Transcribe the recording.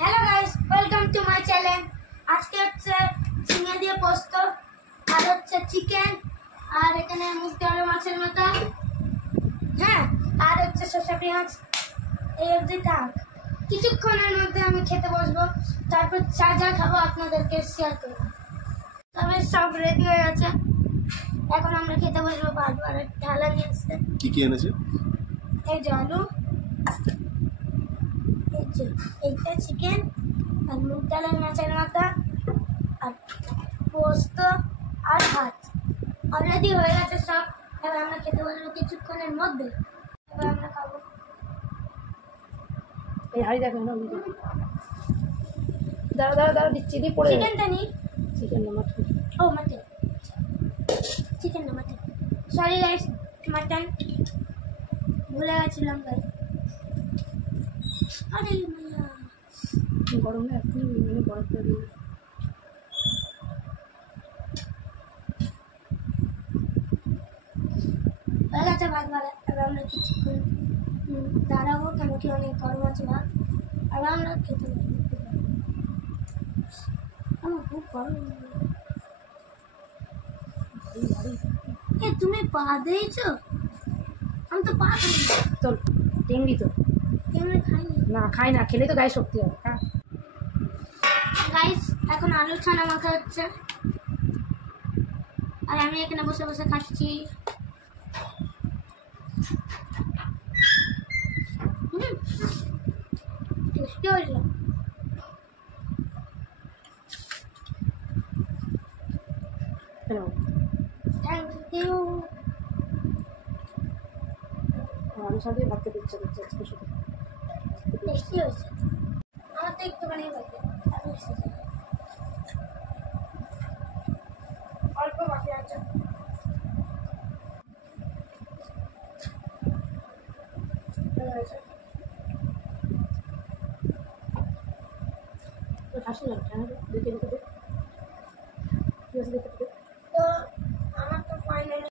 Hello guys, welcome to my channel. আজকে হচ্ছে ঝিঙে দিয়ে পোস্ত আর হচ্ছে চিকেন আর এখানে মুগ ডাল মাছের মাথা, হ্যাঁ, আর হচ্ছে শসা পেঁয়াজ। এই অবধি থাক। কিছুক্ষণের মধ্যে আমি খেতে বসবো, তারপর যা যা খাবো আপনাদেরকে শেয়ার করবো। তবে সব রেডি হয়ে গেছে, এখন আমরা খেতে বসবো। বারবার ঢালা নিয়ে আসতে। কি কি এনেছে? এই যে আলু, এইটা চিকেন আর মুগ ডালের মাছের মাথা আর পোস্ত আর ভাত অলরেডি হয়ে গেছে সব। এবার আমরা খেতে বসবো কিছুক্ষণের মধ্যে। এবার আমরা খাবো। এই হাড়ি দেখো না, দাঁড়া দাঁড়া দাঁড়া দিচ্ছি, দিয়ে পড়ে চিকেনটা নিই। চিকেন না মাটন? ও মাটন, চিকেন না মাটন, সরি গাইস, মাটন ভুলে গেছিলাম গাইস। আরে মাইয়া, গরমে এখনই মানে বরফ করে দিই। হয়ে গেছে ভাত ভালো। এবার আমরা কিছুক্ষণ দাঁড়াবো, কেন কি অনেক গরম আছে ভাত। আর আমরা খেতে বসবো। আমার খুব গরম। এ তুমি পা দিয়েছো? আমি তো পা দিই চল, টেঙ্গি তো এমনি খাইনি না, খাই না, খেলে তো গায়ে শক্তি হবে। হ্যাঁ গাইস, এখন আলু ছানা মাখা হচ্ছে আর আমি এখানে বসে বসে খাচ্ছি। টেস্টি হয়েছিল। কেন থ্যাংক ইউ। আলু সাথে ভাত খেতে ইচ্ছা করছে আজকে শুধু। টেস্টি হয়েছে। আমার তো একটুখানি বাকি, এত বেশি না। অল্প বাকি আছে। খাসি না, কেন দেখে দেখে দেখ, ঠিক আছে দেখে তো আমার তো ফাইনালি